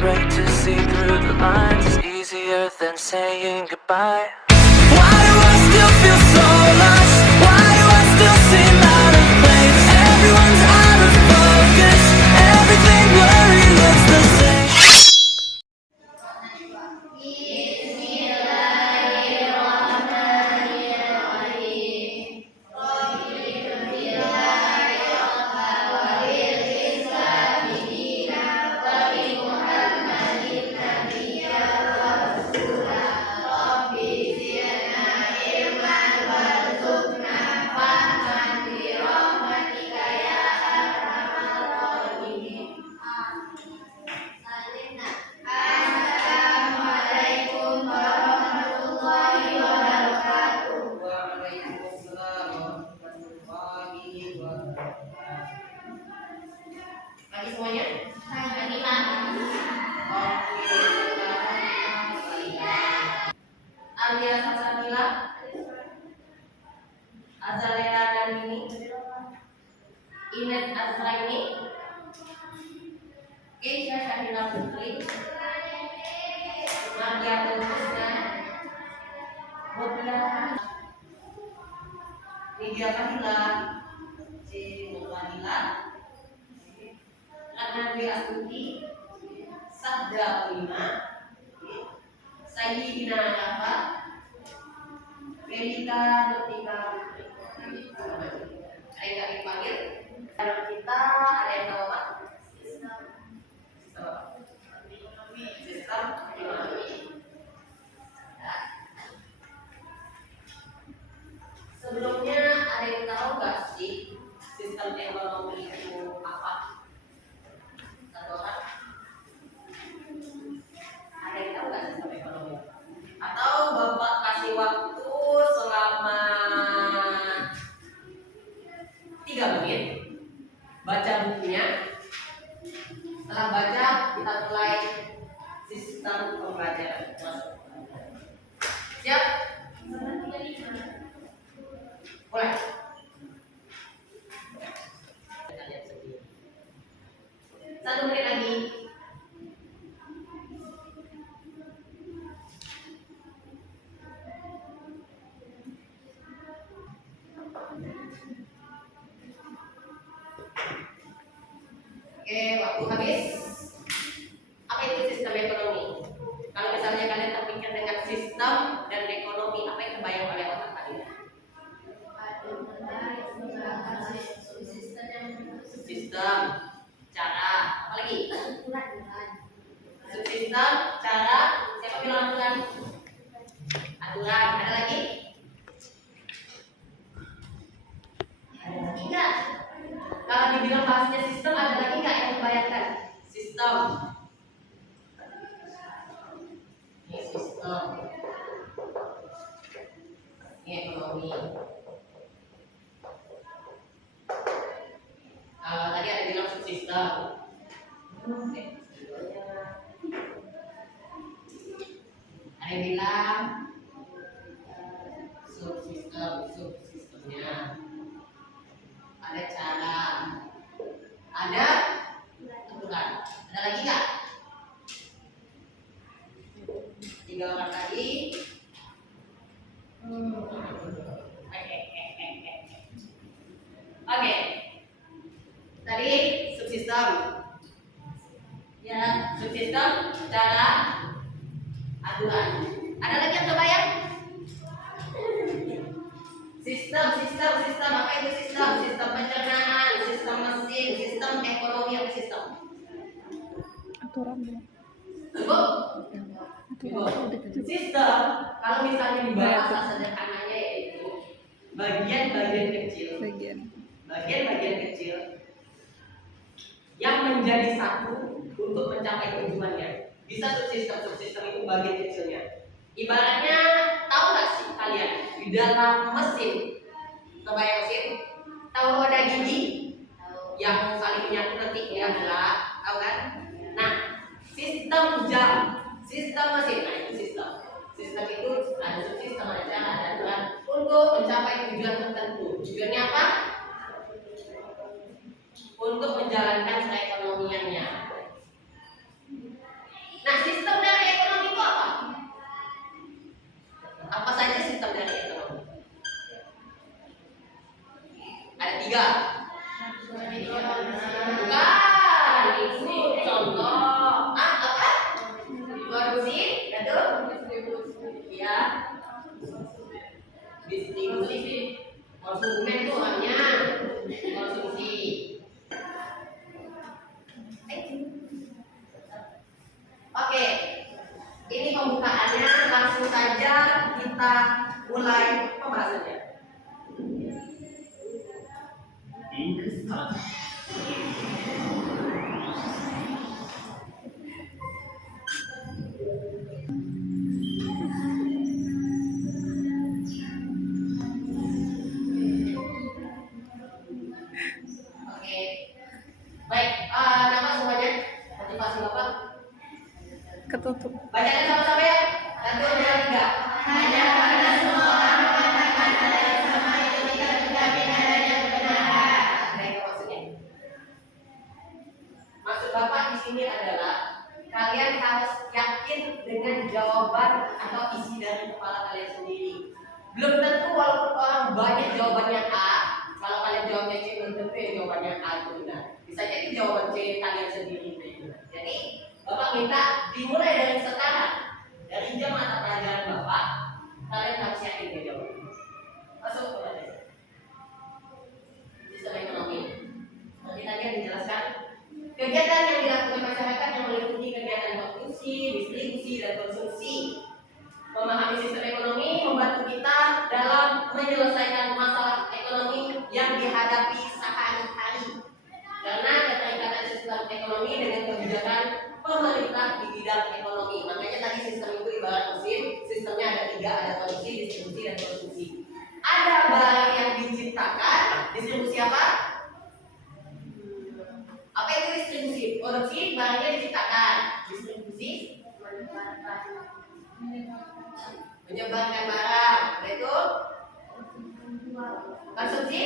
break to see through the lines is easier than saying goodbye. Why do I still feel so lost? Why do I still seem out of place? Everyone's out of focus. Everything blurry looks the same. Pagi semuanya? Pagi Pak. Alia Salsabila, Azalea dan Mini, Ines Azraini, Keisha Syahila Putri, Maria Kusna, Botia, Lydia Kahila, C. Mukanila, Ratna Dwi Astuti, Sabda Ulima, Sayi Bina Rafa, Melita Nutika. Ada yang kami panggil. Dalam kita ada yang tahu Pak? Sistem ekonomi. Sebelumnya ada yang tahu nggak sih sistem ekonomi itu apa? Satu orang? Ada yang tahu nggak sistem ekonomi? Atau Bapak kasih waktu selama 3 menit baca bukunya. Setelah baca kita mulai sistem pembelajaran. Siap? Mulai. 1 menit lagi. Oke, waktu habis. Apa itu sistem ekonomi? Kalau misalnya kalian terpikir dengan sistem dan ekonomi, apa yang terbayang oleh otak kalian? Sistem, cara, apa lagi? Subsistem, cara, siapa bilang aturan? Aturan, ada lagi? Tidak. Kalau dibilang bahasanya sistem, ada lagi nggak yang membayangkan? Sistem. Ini sistem. Ini ekonomi. Kalau tadi ada bilang subsistem. Ada yang bilang subsistemnya. Ada cara, ada aturan. Ada lagi nggak? 3 orang tadi. Oke. Tadi subsistem. Ya, subsistem, cara, aturan. Ada lagi yang terbayang? Sistem. Apa itu sistem? Sistem pencernaan, sistem mesin, sistem ekonomi, apa sistem? Aturan ya. Bu? Sistem, kalau misalnya di bahasa sederhananya yaitu bagian-bagian kecil yang menjadi satu untuk mencapai tujuannya. Bisa subsistem itu bagian kecilnya. Ibaratnya, tahu nggak sih kalian di dalam mesin, kebayang mesin, tahu roda gigi yang saling menyatu nanti ya adalah, tahu kan? Nah, sistem jam, sistem mesin, nah itu sistem. Sistem itu ada subsistem, ada cara, ada aturan untuk mencapai tujuan tertentu. Tujuannya apa? Untuk menjalankan perekonomiannya. contoh. Apa? Produksi, betul? Ya. Distribusi. Konsumen itu orangnya. Konsumsi. Oke. Ini pembukaannya, langsung saja kita mulai pembahasannya. Oke. Baik, nama semuanya. Motivasi Bapak. Ketutup. Bacakan sama-sama ya. 1, 2, 3. Hanya pada semua orang mengatakan ada yang sama itu tidak menjamin adanya kebenaran. Nah, itu maksudnya. Maksud Bapak di sini adalah kalian harus yakin dengan jawaban atau isi dari kepala kalian sendiri. Belum tentu walaupun orang banyak jawabannya A, kalau kalian jawabnya C belum tentu ya jawabannya A itu benar. Bisa jadi jawaban C kalian sendiri itu benar. Jadi Bapak minta dimulai dari sekarang, dari jam mata pelajaran Bapak, kalian harus yakin dengan jawabannya. Masuk ke sistem ekonomi. Nanti tadi yang dijelaskan kegiatan yang dilakukan masyarakat yang meliputi kegiatan produksi, distribusi, dan konsumsi. Memahami sistem ekonomi membantu kita dalam menyelesaikan masalah ekonomi yang dihadapi sehari-hari. Karena keterikatan sistem ekonomi dengan kebijakan pemerintah di bidang ekonomi. Makanya tadi sistem itu ibarat mesin, sistemnya ada 3, ada produksi, distribusi, dan konsumsi. Ada barang yang diciptakan, distribusi apa? Apa itu distribusi? Produksi, barangnya diciptakan. Distribusi, menyebarkan barang. Itu konsumsi,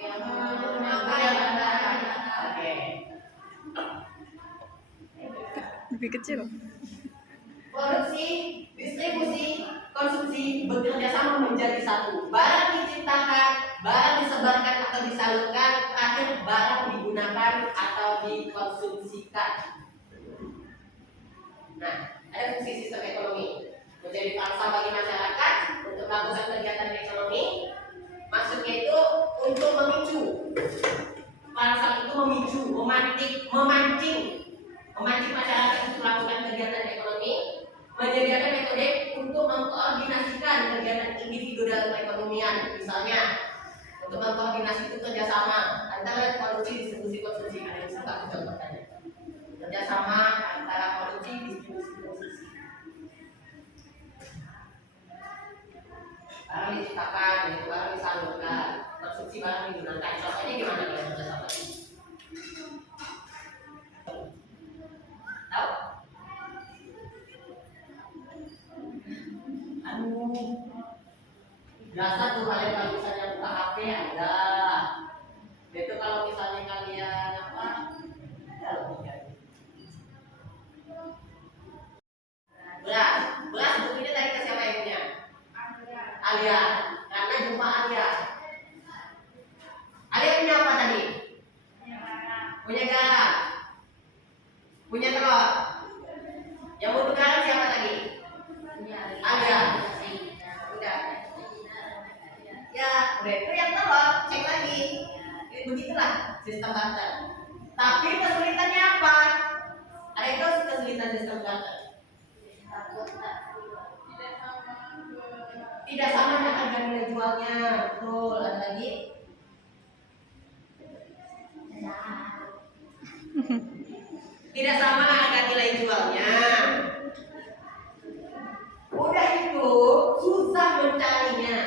menyebarkan barang. Oke. Lebih kecil. Produksi, distribusi, konsumsi bekerja sama menjadi satu. Barang diciptakan, barang disebarkan atau disalurkan, terakhir barang digunakan atau dikonsumsikan. Nah, ada fungsi sistem ekonomi menjadi pangsa bagi masyarakat untuk melakukan kegiatan ekonomi. Maksudnya itu untuk memicu. Pangsa itu memicu, memancing masyarakat untuk melakukan kegiatan ekonomi, menyediakan metode untuk mengkoordinasikan kegiatan individu dalam perekonomian. Misalnya, untuk mengkoordinasi itu kerjasama antara produksi, distribusi, konsumsi. Ada yang suka contohnya. Kerjasama antara produksi, distribusi, konsumsi. Barang diciptakan, barang disalurkan, konsumsi barang digunakan. Contohnya gimana kalau kerjasama? Tahu? Biasa tuh kalian kalau misalnya buka HP ada. Itu kalau misalnya kalian apa? Ada logika. Beras buktinya tadi ke siapa yang punya? Alia. Karena jumpa Alia. Alia punya apa tadi? Punya garam. Punya telur. Yang butuh garam siapa tadi? Alia. Udah. Ya, udah itu yang telur. Cek lagi. Begitulah sistem barter. Tapi kesulitannya apa? Ada itu kesulitan sistem barter. Tidak sama dengan harga nilai jualnya. Betul. Ada lagi? Tidak sama harga nilai jualnya. Udah itu susah mencarinya.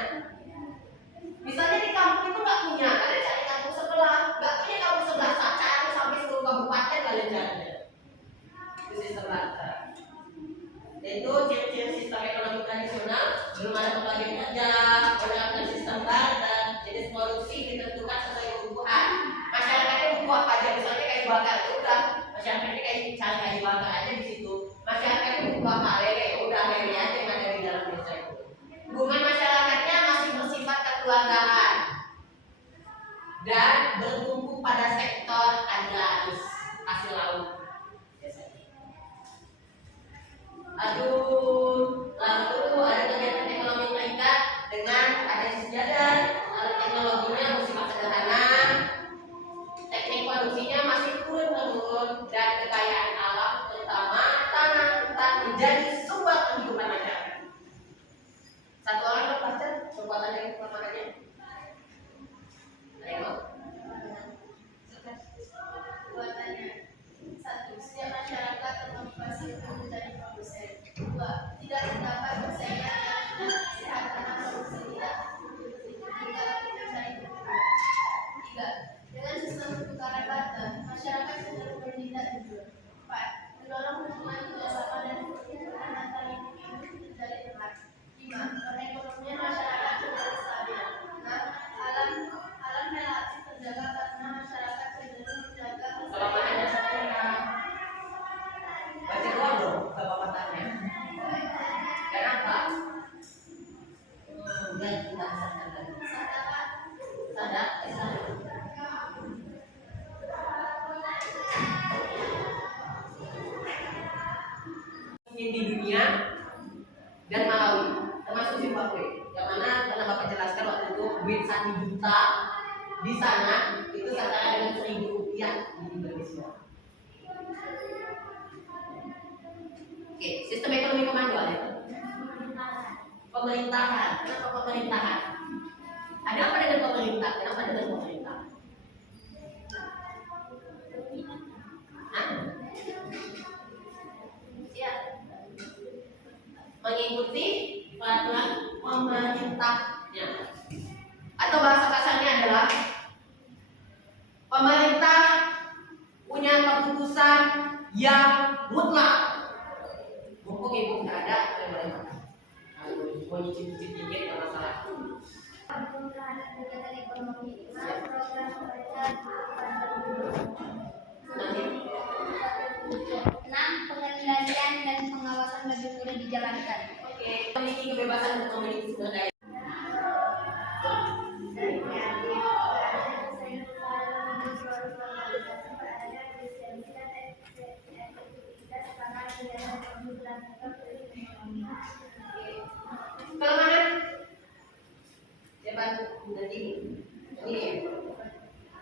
Misalnya di kampung itu nggak punya, kalian cari kampung sebelah. Nggak punya kampung sebelah, cari sampai seluruh kabupaten kalian carinya. Itu sistem barter. Itu ciri-ciri sistem ekonomi tradisional. Belum ada pembagian kerja, menerapkan sistem barter. Jenis produksi ditentukan sesuai kebutuhan. Masyarakatnya butuh apa aja, misalnya kayu bakar, ya udah. Masyarakatnya cari kayu bakar aja di situ. Masyarakatnya butuh apa, lele, ya udah lele aja yang ada di dalam desa itu. Hubungan masyarakatnya masih bersifat kekeluargaan dan bertumpu pada sektor agraris, hasil laut. miskin di dunia dan Malawi, termasuk Zimbabwe. Yang mana karena Bapak jelaskan waktu itu duit 1 juta di sana itu setara dengan 1.000 rupiah di Indonesia. Oke, sistem ekonomi kemanduan ya. Pemerintahan. Kenapa pemerintahan? Ada apa dengan pemerintah? Kenapa dengan pemerintah? Hah? Ya. Mengikuti peraturan pemerintahnya. Atau bahasa kasarnya adalah pemerintah punya keputusan yang mutlak. Mumpung ibu nggak ada, pemerintah. Mau nyicip-nyicip dikit nggak masalah. Enam, pengendalian dan pengawasan lebih mudah dijalankan. Oke, memiliki kebebasan untuk memiliki sumber daya. Kelemahan jabat nanti ini ya.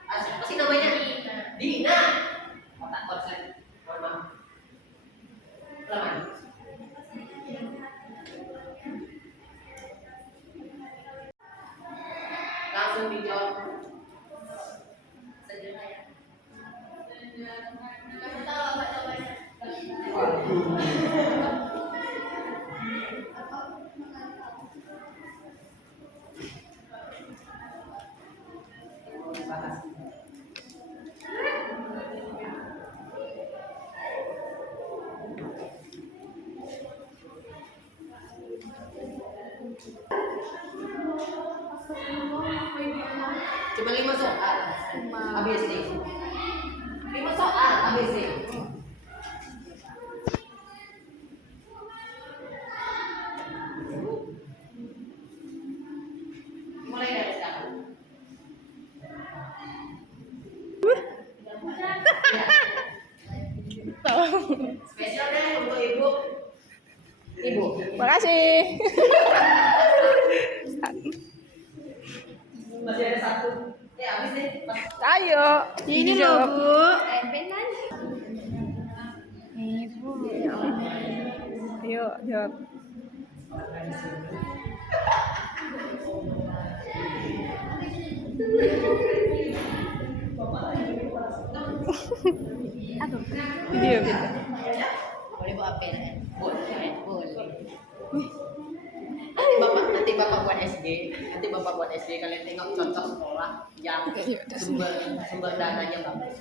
Apa sih namanya? Dina. Otak konsep. Kelemahan. Langsung dijawab. Sederhana ya. Cuma 5 soal ABC. 5 soal ABC. Mulai dari sekarang. Ya. Spesial deh untuk ibu. Ibu. Makasih. Masih ada 1. Ya habis deh. Ayo. Ini loh dijawab. Bu. Benar. Ibu. Ya Allah. Ayo jawab. Video gitu. Boleh bawa pen kan? Boleh. Nanti bapak buat SD. Nanti bapak buat SD kalian tengok contoh sekolah yang sumber dananya bagus.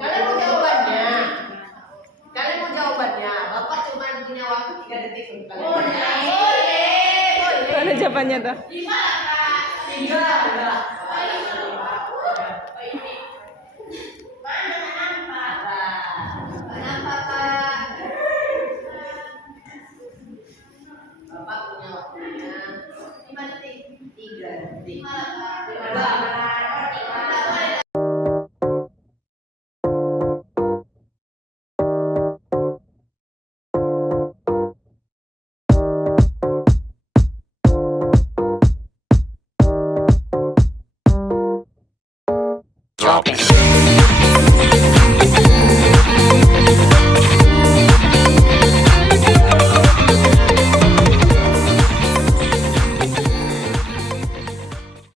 Kalian mau jawabannya? Kalian mau jawabannya? Bapak cuma punya waktu 3 detik untuk kalian. Boleh. Mana jawabannya tuh? 3 enggak. Bapak punya waktunya 5 detik. 3 detik. 5.